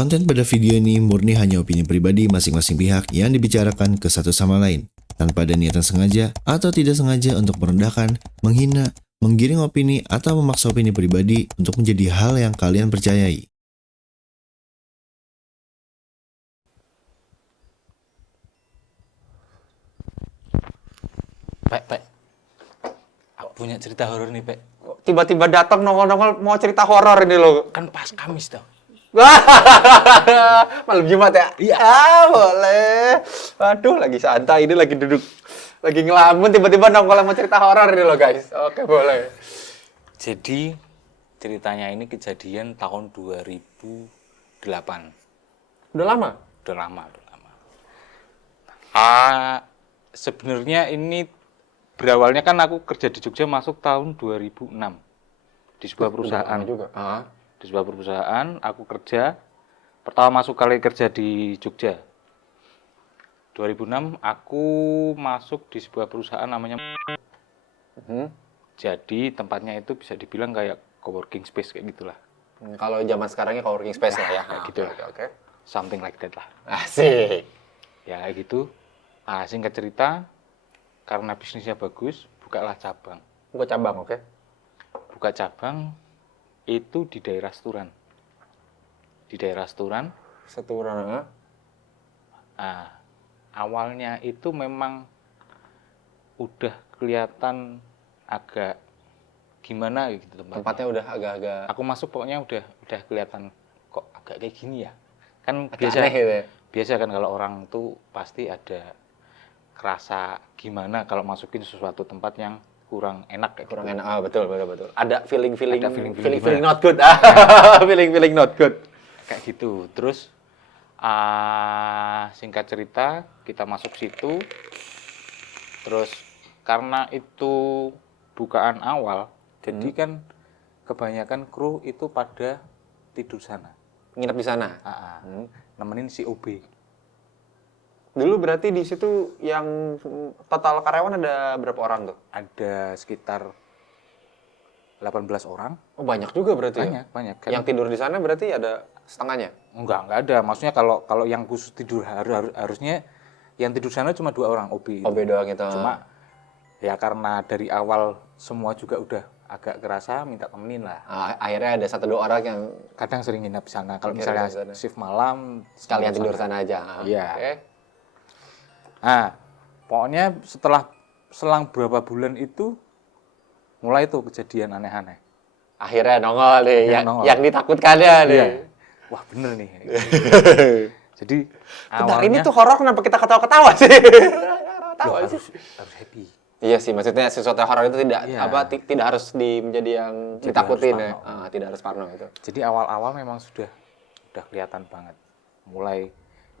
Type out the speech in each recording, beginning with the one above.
Konten pada video ini murni hanya opini pribadi masing-masing pihak yang dibicarakan ke satu sama lain, tanpa ada niatan sengaja atau tidak sengaja untuk merendahkan, menghina, menggiring opini atau memaksa opini pribadi untuk menjadi hal yang kalian percayai. Pek. Aku punya cerita horor nih, Pek. Tiba-tiba datang nongol-nongol mau cerita horor ini loh. Kan pas Kamis toh. Malam Jumat ya? Iya. Boleh. Waduh, lagi santai ini, lagi duduk, lagi ngelamun, tiba-tiba nongol mau cerita horor ini loh, guys. Oke, boleh. Jadi ceritanya ini kejadian tahun 2008. Udah lama? Udah lama. Sebenarnya ini berawalnya kan aku kerja di Jogja masuk tahun 2006 di sebuah perusahaan. juga. Di sebuah perusahaan aku kerja. Pertama masuk kali kerja di Jogja. 2006 aku masuk di sebuah perusahaan namanya. Jadi tempatnya itu bisa dibilang kayak coworking space kayak gitulah. Kalau zaman sekarangnya coworking space lah ya. Kayak gitu. Oke. Something like that lah. Asik. Ya kayak gitu. Singkat cerita, karena bisnisnya bagus, bukalah cabang. Gua cabang, oke. Buka cabang itu di daerah Seturan. Di daerah Seturan. Seturan. Awalnya itu memang udah kelihatan agak gimana gitu tempatnya. Tempatnya udah agak-agak Aku masuk pokoknya udah kelihatan kok agak kayak gini ya. Kan agak aneh gitu ya. biasa kan kalau orang tuh pasti ada kerasa gimana kalau masukin sesuatu tempat yang kurang enak kayak Kurang gitu. enak. Betul. Ada feeling gimana? not good. Feeling not good. Kayak gitu. Terus singkat cerita kita masuk situ. Terus karena itu bukaan awal, jadi kan kebanyakan kru itu pada tidur sana. Nginep di sana. Nemenin si OB. Dulu berarti di situ yang total karyawan ada berapa orang tuh? Ada sekitar 18 orang. Oh, banyak juga berarti ya? Banyak. Kan? Yang tidur di sana berarti ada setengahnya? Enggak ada. Maksudnya kalau yang khusus tidur harusnya yang tidur sana cuma 2 orang OB. OB doang gitu. Cuma ya karena dari awal semua juga udah agak kerasa minta temenin lah. Akhirnya ada 1-2 orang yang Kadang sering nginep di sana. Kalau Akhirnya misalnya di sana. shift malam sekalian nginep tidur sana aja. Iya. Oke. Pokoknya setelah selang berapa bulan itu mulai tuh kejadian aneh-aneh. Akhirnya nongol nih, Nongol. yang ditakutkannya nih. Iya. Wah bener nih. Jadi Bentar, awalnya ini tuh horor kenapa kita ketawa-ketawa sih? Ketawa loh, sih. harus happy. Iya sih, maksudnya sesuatu yang horor itu tidak Iya. tidak harus menjadi yang Tidak ditakutin harus ya. Tidak harus parno itu. Jadi awal-awal memang sudah kelihatan banget. Mulai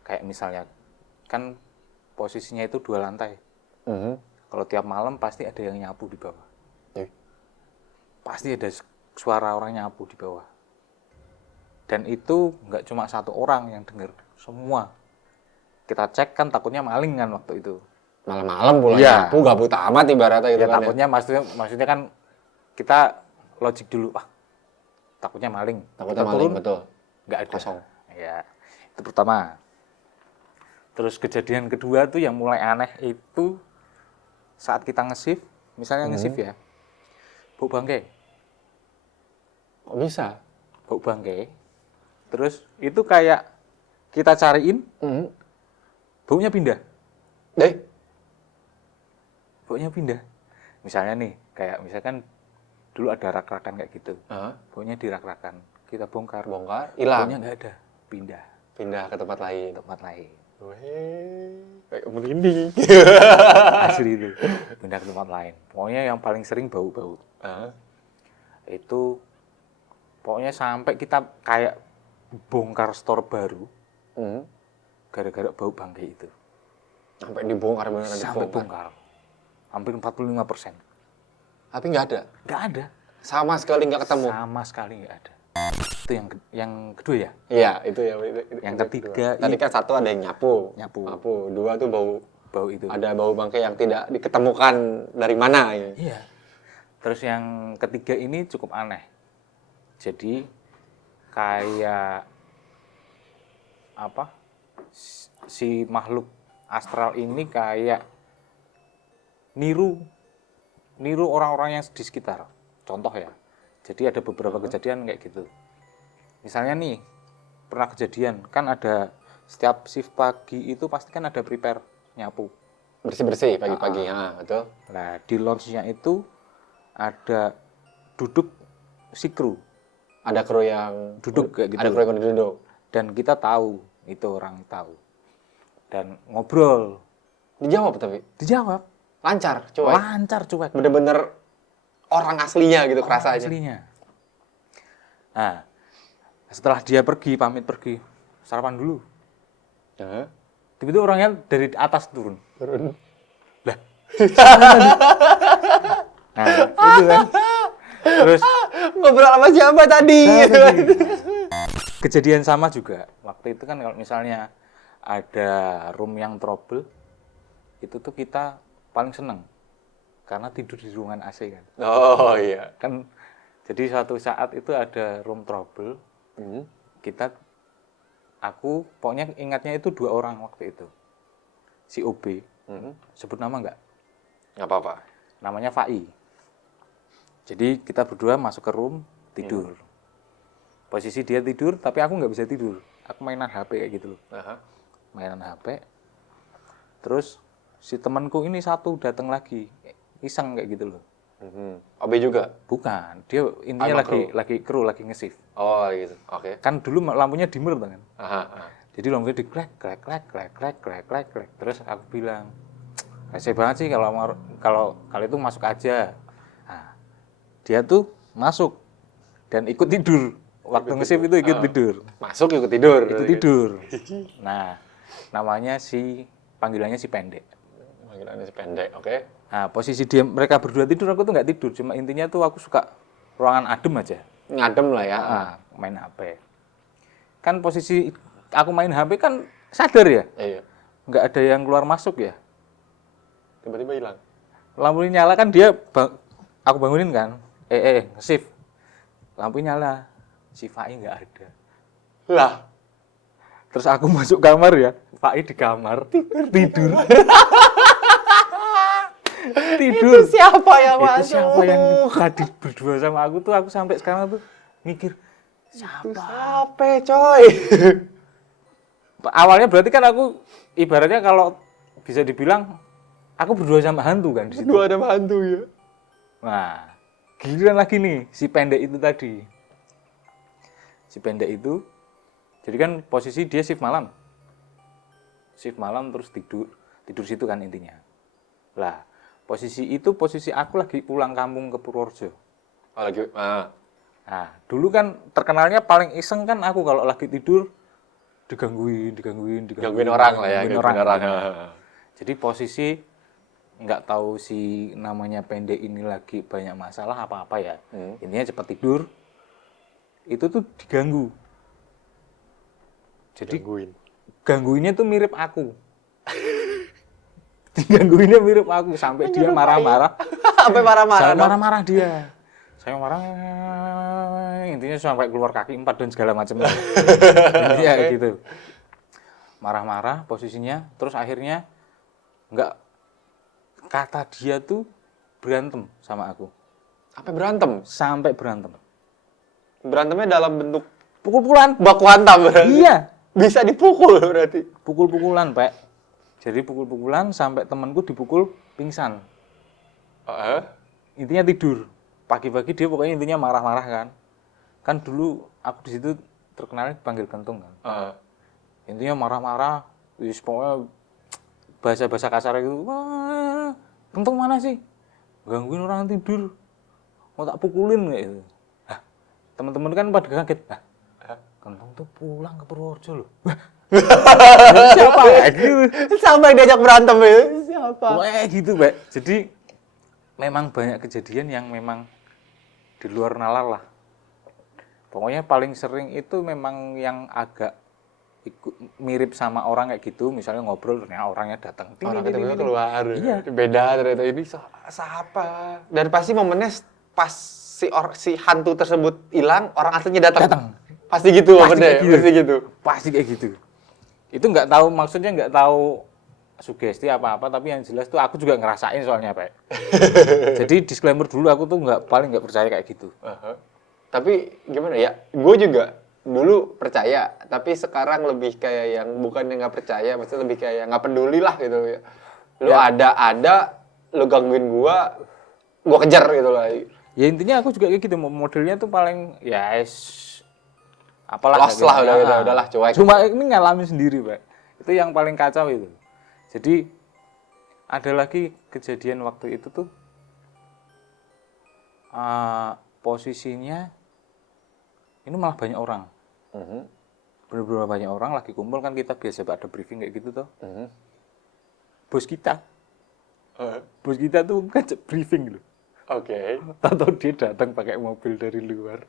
kayak misalnya kan posisinya itu 2 lantai. Kalau tiap malam pasti ada yang nyapu di bawah. Pasti ada suara orang nyapu di bawah. Dan itu nggak cuma 1 orang yang dengar, semua. Kita cek kan takutnya maling kan waktu itu. Malam-malam pulang Iya. nyapu, gabut amat ibaratnya gitu Ya kan. takutnya maksudnya kan kita logik dulu, takutnya maling. Takutnya Kita maling, turun, betul. nggak ada. Kosong. Ya, itu pertama. Terus kejadian kedua tuh yang mulai aneh itu saat kita nge-shift, misalnya nge-shift ya, bau bangkai. Kok bisa? Bau bangkai. Terus itu kayak kita cariin, baunya pindah. Baunya pindah. Misalnya nih, kayak misalkan dulu ada rak-rakan kayak gitu. Baunya di rak-rakan. Kita bongkar. Hilang. Baunya nggak ada. Pindah ke tempat lain. Kayak merinding. Asli itu. Pindah ke tempat lain. Pokoknya yang paling sering bau-bau. Itu pokoknya sampai kita kayak bongkar store baru. Gara-gara bau bangkai itu. Sampai dibongkar beneran Sampai dibongkar. bongkar. Hampir 45%. Tapi nggak ada. Nggak ada. Sama sekali nggak ketemu. Sama sekali nggak ada. Itu yang kedua ya. Iya, itu ya. Yang ketiga, Tadi kan 1 ada yang nyapu. Nyapu. 2 tuh Bau itu. ada bau bangkai yang tidak diketemukan dari mana ya. Iya. Terus yang ketiga ini cukup aneh. Jadi kayak si makhluk astral ini kayak niru orang-orang yang di sekitar. Contoh ya. Jadi ada beberapa kejadian kayak gitu. Misalnya nih, pernah kejadian kan ada setiap shift pagi itu pasti kan ada prepare nyapu. Bersih-bersih pagi-pagi, betul. Nah, di lounge-nya itu ada duduk si kru. Ada kru yang Duduk kayak gitu. Ada kru yang duduk. Dan kita tahu, itu orang tahu. Dan ngobrol. Dijawab tapi. Dijawab. Lancar, cuek. Lancar, cuek. Bener-bener orang aslinya gitu kerasanya. Aslinya. Nah, setelah dia pergi, pamit pergi, sarapan dulu. Tiba-tiba orangnya dari atas turun. Lah. Nah, itu kan. Terus Ngobrol sama siapa tadi? kejadian sama juga. Waktu itu kan kalau misalnya ada room yang trouble, itu tuh kita paling seneng. Karena tidur di ruangan AC kan. Oh iya. Kan jadi suatu saat itu ada room trouble. Aku pokoknya ingatnya itu 2 orang waktu itu. Si OB, sebut nama nggak? Nggak apa-apa. Namanya Fai. Jadi kita berdua masuk ke room, tidur. Posisi dia tidur, tapi aku nggak bisa tidur. Aku mainan HP kayak gitu loh. Mainan HP. Terus si temanku ini satu datang lagi, iseng kayak gitu loh. OB juga? Bukan, dia intinya lagi kru, lagi nge-shift. Oh gitu, oke. Kan dulu lampunya dimmer kan. Jadi lampunya di klek. Terus aku bilang, rese banget sih kalau itu masuk aja. Nah, dia tuh masuk dan ikut tidur. Waktu nge-shift itu ikut tidur. Masuk ikut tidur. Itu tidur. Nah, panggilannya si pendek. Panggilannya si pendek, oke. Nah, posisi mereka berdua tidur, aku tuh nggak tidur. Cuma intinya tuh aku suka ruangan adem aja. Ngadem lah ya. Main HP. Kan posisi aku main HP kan sadar ya? Iya. Nggak ada yang keluar masuk ya? Tiba-tiba hilang. Lampu nyala kan aku bangunin kan? Shift. Lampu nyala. Si Fai nggak ada. Lah. Terus aku masuk kamar ya, Fai di kamar. Tidur. Tidur. Itu siapa yang masuk? Itu siapa yang tadi berdua sama aku tuh, aku sampai sekarang tuh mikir, Siapa, coy? Awalnya berarti kan aku ibaratnya kalau bisa dibilang aku berdua sama hantu kan di situ. Berdua ada hantu ya. Nah, giliran lagi nih si pendek itu tadi. Si pendek itu, jadi kan posisi dia shift malam. Shift malam terus tidur situ kan intinya. Lah, posisi aku lagi pulang kampung ke Purworejo. Oh lagi. Nah, dulu kan terkenalnya paling iseng kan aku kalau lagi tidur digangguin orang lah ya, gangguin gangguin orang. Jadi posisi nggak tahu si namanya pendek ini lagi banyak masalah apa-apa ya. Intinya cepat tidur. Itu tuh diganggu. Jadi gangguinnya tuh mirip aku. Digangguinnya mirip aku sampai dia marah-marah. Sampai marah-marah. Saya marah-marah dia. Saya marah, intinya sampai keluar kaki 4 dan segala macam. Intinya kayak gitu. Marah-marah posisinya, terus akhirnya kata dia tuh berantem sama aku. Sampai berantem? Sampai berantem. Berantemnya dalam bentuk pukul-pukulan. baku hantam berarti? Iya. Bisa dipukul berarti? Pukul-pukulan, Pak. Jadi pukul-pukulan sampai temanku dipukul pingsan. Intinya tidur. Pagi-pagi dia pokoknya intinya marah-marah kan. Kan dulu aku di situ terkenalnya dipanggil kentung kan. Intinya marah-marah, pokoknya bahasa-bahasa kasar gitu. Wah, kentung mana sih? Gangguin orang tidur. Mau tak pukulin kayak gitu. Teman-teman kan pada kaget. Kentung tuh pulang ke Purworejo loh. Siapa ya gitu? Sampai diajak berantem ya? Siapa? Wah gitu, Pak. Jadi memang banyak kejadian yang memang di luar nalar lah. Pokoknya paling sering itu memang yang agak mirip sama orang kayak gitu, misalnya ngobrol ternyata orangnya datang. Orang ketemu keluar. Iya. Beda ternyata ini siapa? Dan pasti momennya pas si hantu tersebut hilang, orang aslinya datang. Pasti gitu momennya. Pasti gitu. Pasti kayak gitu. Itu nggak tahu, maksudnya nggak tahu sugesti apa-apa, tapi yang jelas tuh aku juga ngerasain soalnya, Pak. Jadi disclaimer dulu, aku tuh paling nggak percaya kayak gitu. Tapi gimana ya? Gue juga dulu percaya, tapi sekarang lebih kayak yang bukan yang nggak percaya, maksudnya lebih kayak nggak peduli lah gitu ya. Lu Ya. ada, lu gangguin gua kejar gitu lah. Ya intinya aku juga kayak gitu, modelnya tuh paling ya apalah. Lost lah, udahlah, cuek. Cuma ini ngalamin sendiri, Pak. Itu yang paling kacau itu. Jadi ada lagi kejadian waktu itu tuh posisinya ini malah banyak orang. Bener-bener banyak orang lagi kumpul kan, kita biasa ada briefing kayak gitu tuh. Bos kita tuh ngajak briefing loh. Oke. Tahu dia datang pakai mobil dari luar.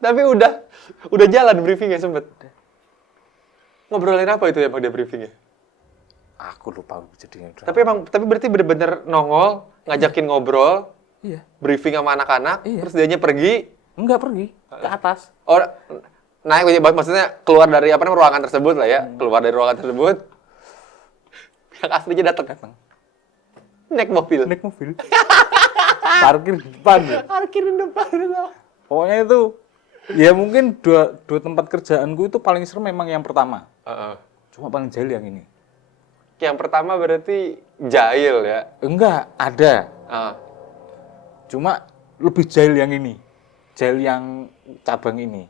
Tapi udah jalan briefingnya sempet. Ngobrolin apa itu ya Pak dia briefingnya? Aku lupa jadinya. Tapi berarti bener-bener nongol, ngajakin ngobrol, Iya. briefing sama anak-anak, Iya. terus dianya pergi. Enggak pergi ke atas. Oh, naik maksudnya keluar dari ruangan tersebut lah ya, keluar dari ruangan tersebut. Yang aslinya datang. Naik mobil. Naik mobil. Parkir di depan. Ya. Parkir di depan. Pokoknya itu ya mungkin dua tempat kerjaanku itu paling serem memang yang pertama. Cuma paling jahil yang ini. Yang pertama berarti jahil ya? Enggak, ada. Cuma lebih jahil yang ini. Jahil yang cabang ini.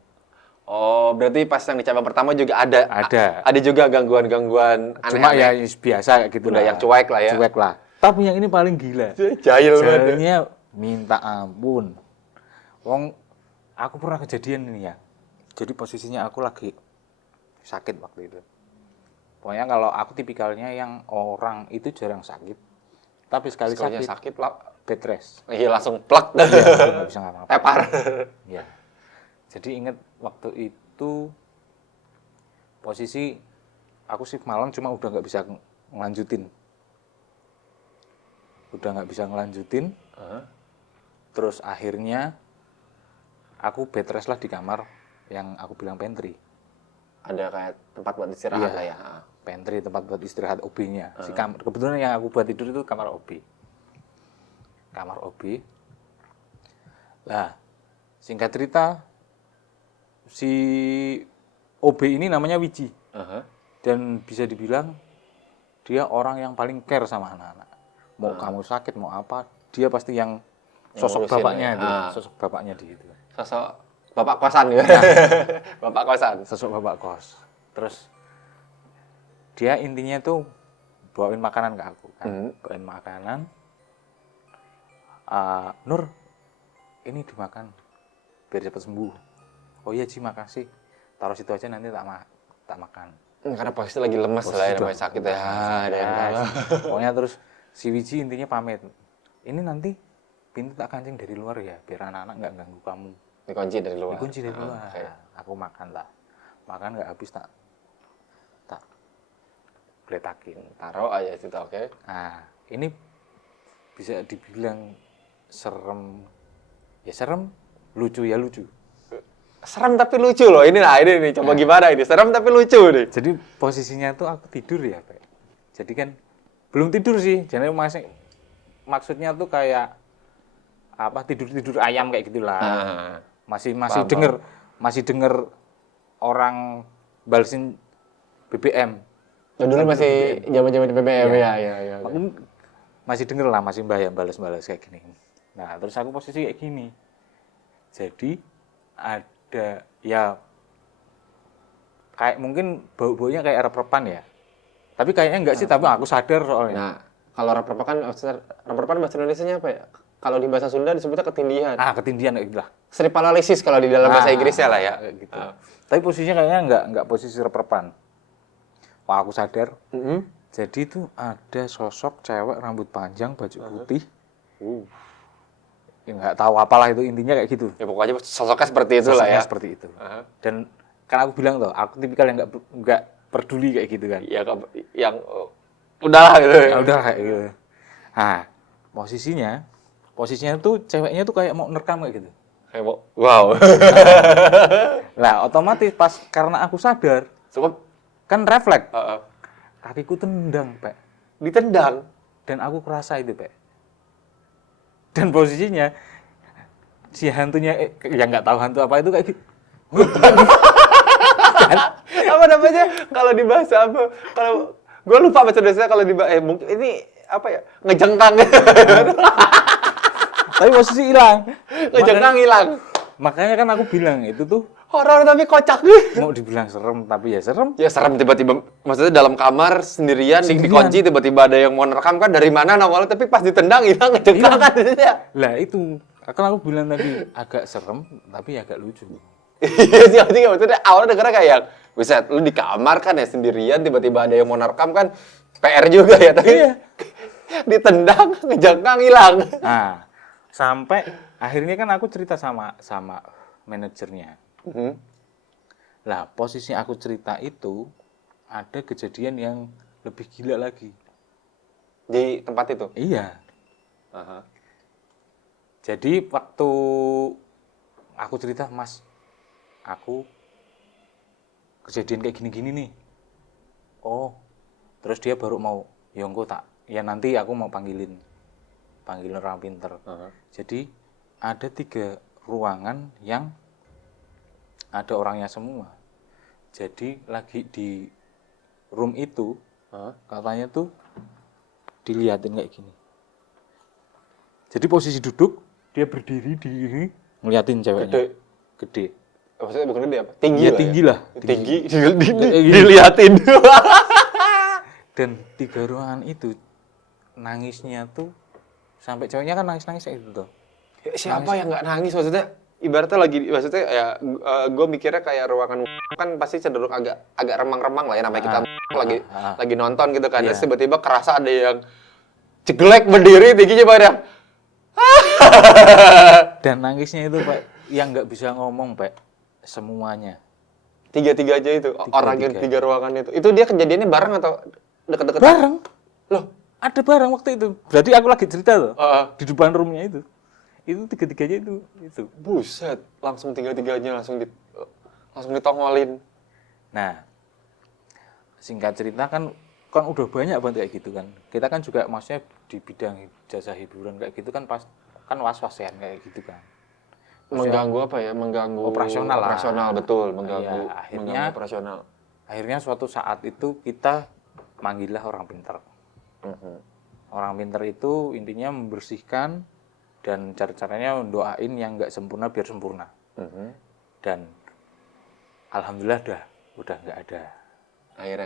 Oh, berarti pas yang di cabang pertama juga ada. Ada. Ada juga gangguan-gangguan aneh-aneh. Cuma ya biasa kayak gitu Udah lah. yang cuek lah ya. Cuek lah. Tapi yang ini paling gila. Jahil banget. Jahilnya minta ampun. Wong, aku pernah kejadian ini ya. Jadi posisinya aku lagi sakit waktu itu. Pokoknya kalau aku tipikalnya yang orang itu jarang sakit. Tapi sekali sakit lah. bed rest. Iya, langsung plak. Nggak bisa ngapa-ngapa. Tepar. Ya. Jadi ingat waktu itu posisi aku shift malam, cuma udah nggak bisa ngelanjutin. Terus akhirnya aku bed rest lah di kamar yang aku bilang pantry. Ada kayak tempat buat istirahat lah ya. Pantry, tempat buat istirahat OB-nya. Kebetulan yang aku buat tidur itu kamar OB. Kamar OB. Lah, singkat cerita, si OB ini namanya Wiji. Dan bisa dibilang dia orang yang paling care sama anak-anak. Mau kamu sakit, mau apa, dia pasti yang sosok bapaknya itu. Sosok bapaknya di situ. Sosok bapak kosan ya. Bapak kosan. Sosok bapak kos. Terus dia intinya tuh bawain makanan ke aku kan. Bawain makanan. Nur, ini dimakan biar cepat sembuh. Oh iya Ci, makasih. Taruh situ aja, nanti tak makan. Karena posisi lagi lemas lah ya, namanya sakit ya. Ada yang tahu. Pokoknya terus si Wiji intinya pamit. Ini nanti pintu tak kancing dari luar ya, biar anak-anak nggak ganggu kamu. Dikunci dari luar. Dikunci dari luar. Okay. Aku makan lah. Makan nggak habis tak gletakin. Taruh aja situ, oke. Nah, ini bisa dibilang serem. Ya serem, lucu ya lucu. Serem tapi lucu loh. Ini nih. Coba gimana ini? Serem tapi lucu nih. Jadi posisinya tuh aku tidur ya, Pak. Jadi kan belum tidur sih. Jadi maksudnya tuh kayak apa, tidur ayam kayak gitulah. Masih denger orang balesin BBM. Dulu masih zaman-zaman BBM ya. Masih denger lah, masih bayang balas-balas kayak gini. Nah, terus aku posisi kayak gini. Jadi ada ya kayak mungkin bau-baunya kayak rep-repan ya. Tapi kayaknya enggak sih, tapi aku sadar soalnya. Nah, kalau rep-repan bahasa Indonesianya apa ya? Kalau di bahasa Sunda disebutnya ketindihan. Ketindihan kayak gitu lah. Sleep paralysis kalau di dalam bahasa Inggrisnya lah ya. Gitu. Tapi posisinya kayaknya enggak posisi rep-repan. Wah, aku sadar. Jadi itu ada sosok cewek rambut panjang, baju putih. Ya nggak tahu apalah itu, intinya kayak gitu. Ya pokoknya sosoknya seperti itu lah ya. Seperti itu. Dan kan aku bilang tuh, aku tipikal yang nggak peduli kayak gitu kan. Ya yang udahlah gitu. Ya udah kayak gitu. Nah, posisinya tuh ceweknya tuh kayak mau nerekam kayak gitu. Wow. Nah, otomatis pas karena aku sadar, kan refleks. Heeh. Kakiku tendang, Pak. Ditendang. Dan aku kerasa itu, Pak. Dan posisinya si hantunya yang nggak tahu hantu apa itu kayak gitu. Apa namanya? Kalau di bahasa apa? Kalau gue lupa bahasa Indonesia kalau di mungkin ini apa ya? Ngejengkang. Tapi posisi hilang. Ngejengkang hilang. Makanya kan aku bilang itu tuh Horor tapi kocak. mau dibilang serem tapi ya serem. Ya serem tiba-tiba, maksudnya dalam kamar sendirian, dikunci tiba-tiba ada yang mau nerekam kan dari mana awalnya, tapi pas ditendang hilang ngejengkang kan. Lah itu kan aku bilang tadi agak serem tapi agak lucu. Iya sih, maksudnya awalnya dengernya kayak, buset, lu di kamar kan ya sendirian, tiba-tiba ada yang mau nerekam kan, PR juga ya, tapi ditendang, ngejengkang, hilang. Nah, sampai akhirnya kan aku cerita sama manajernya. Lah, posisi aku cerita itu ada kejadian yang lebih gila lagi. Di tempat itu? Iya. Aha. Jadi waktu aku cerita, Mas, aku kejadian kayak gini-gini nih. Oh, terus dia baru mau, ya nanti aku mau panggilin orang pinter. Jadi ada 3 ruangan yang ada orangnya semua. Jadi lagi di room itu, katanya tuh diliatin kayak gini. Jadi posisi duduk, dia berdiri ngeliatin ceweknya. Gede. Maksudnya bukan gede apa? Tinggi Ya lah tinggi ya? lah. Tinggi, diliatin. Dan 3 ruangan itu nangisnya tuh sampai ceweknya kan nangis-nangis kayak gitu tuh. Ya, siapa yang nggak nangis maksudnya? Ibaratnya maksudnya ya gue mikirnya kayak ruangan kan pasti cenderung agak remang-remang lah ya, namanya kita lagi nonton gitu kan. Terus tiba-tiba kerasa ada yang ceglek berdiri tingginya banyak. Dan nangisnya itu Pak yang nggak bisa ngomong Pak, semuanya. 3 aja itu orang yang 3 ruangan itu. Itu dia kejadiannya bareng atau deket-deket? Bareng. Loh, ada bareng waktu itu. Berarti aku lagi cerita loh. Uh-uh. Di depan roomnya itu. Itu 3-3-nya itu. Buset, langsung 3-3-nya langsung ditongolin. Nah, singkat cerita kan udah banyak banget kayak gitu kan. Kita kan juga maksudnya di bidang jasa hiburan kayak gitu kan was-was ya kayak gitu kan. Mengganggu apa ya? Mengganggu operasional lah. Operasional betul, mengganggu. Ya, mengganggu operasional. Akhirnya suatu saat itu kita manggillah orang pintar. Orang pintar itu intinya membersihkan dan caranya doain yang nggak sempurna biar sempurna. Dan alhamdulillah udah nggak ada. Akhirnya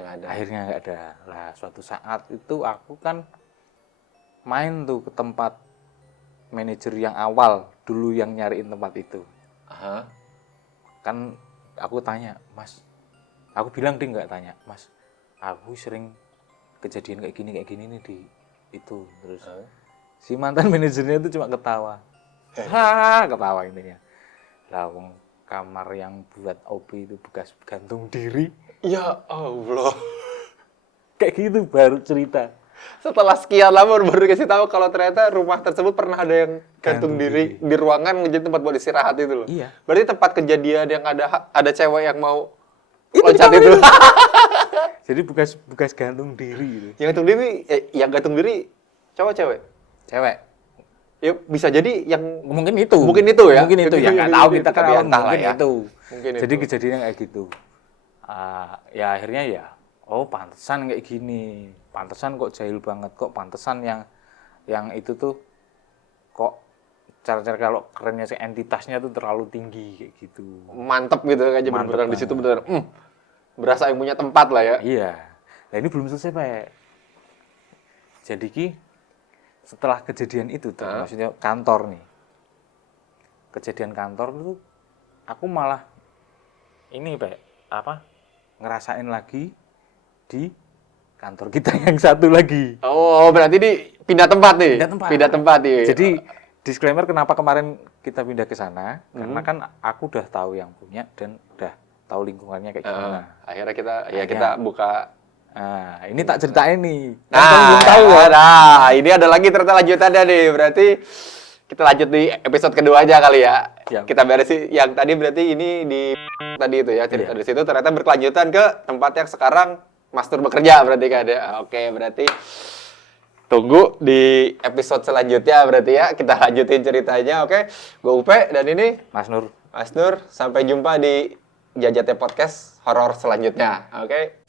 nggak ada. Lah suatu saat itu aku kan main tuh ke tempat manajer yang awal dulu yang nyariin tempat itu. Kan aku tanya, Mas, aku bilang dia nggak tanya, Mas, aku sering kejadian kayak gini nih di itu. Terus si mantan manajernya itu cuma ketawa. Ketawa intinya. Lah wong kamar yang buat OP itu bekas gantung diri. Ya Allah. Kayak gitu baru cerita. Setelah sekian lama baru dikasih tahu kalau ternyata rumah tersebut pernah ada yang gantung diri di ruangan menjadi tempat buat istirahat itu loh. Iya. Berarti tempat kejadian yang ada cewek yang mau loncat itu. Jadi bekas gantung diri gitu. Yang gantung diri cowok cewek. Cewek. Ya bisa jadi yang Mungkin itu ya. Mungkin itu ya nggak tahu kita kan awal entah lah mungkin ya. itu. Mungkin Jadi itu. kejadiannya kayak gitu. Ya akhirnya ya, oh pantesan kayak gini. Pantesan kok jahil banget, kok pantesan yang itu tuh kok cara-cara kalau kerennya si entitasnya tuh terlalu tinggi kayak gitu. Mantep gitu aja bener-bener di situ bener. Berasa yang punya tempat lah ya. Iya. Nah ini belum selesai Pak. Jadi setelah kejadian itu tuh, maksudnya kantor nih. Kejadian kantor itu aku malah ini Pak, ngerasain lagi di kantor kita yang satu lagi. Oh, berarti pindah tempat nih. Pindah tempat nih. Jadi disclaimer kenapa kemarin kita pindah ke sana? Karena kan aku udah tahu yang punya dan udah tahu lingkungannya kayak gimana. Akhirnya kita buka. Nah, ini tak ceritain nih. Kan belum tahu ya. Nah, ini ada lagi ternyata lanjutannya nih. Berarti kita lanjut di episode kedua aja kali ya. Siap. Kita beresin yang tadi berarti ini di tadi itu ya cerita di situ ternyata berkelanjutan ke tempat yang sekarang Mas Nur bekerja berarti kan ya. Oke, berarti tunggu di episode selanjutnya berarti ya kita lanjutin ceritanya. Oke, gue Upe dan ini Mas Nur. Mas Nur. Sampai jumpa di Jajate Podcast horor selanjutnya. Oke.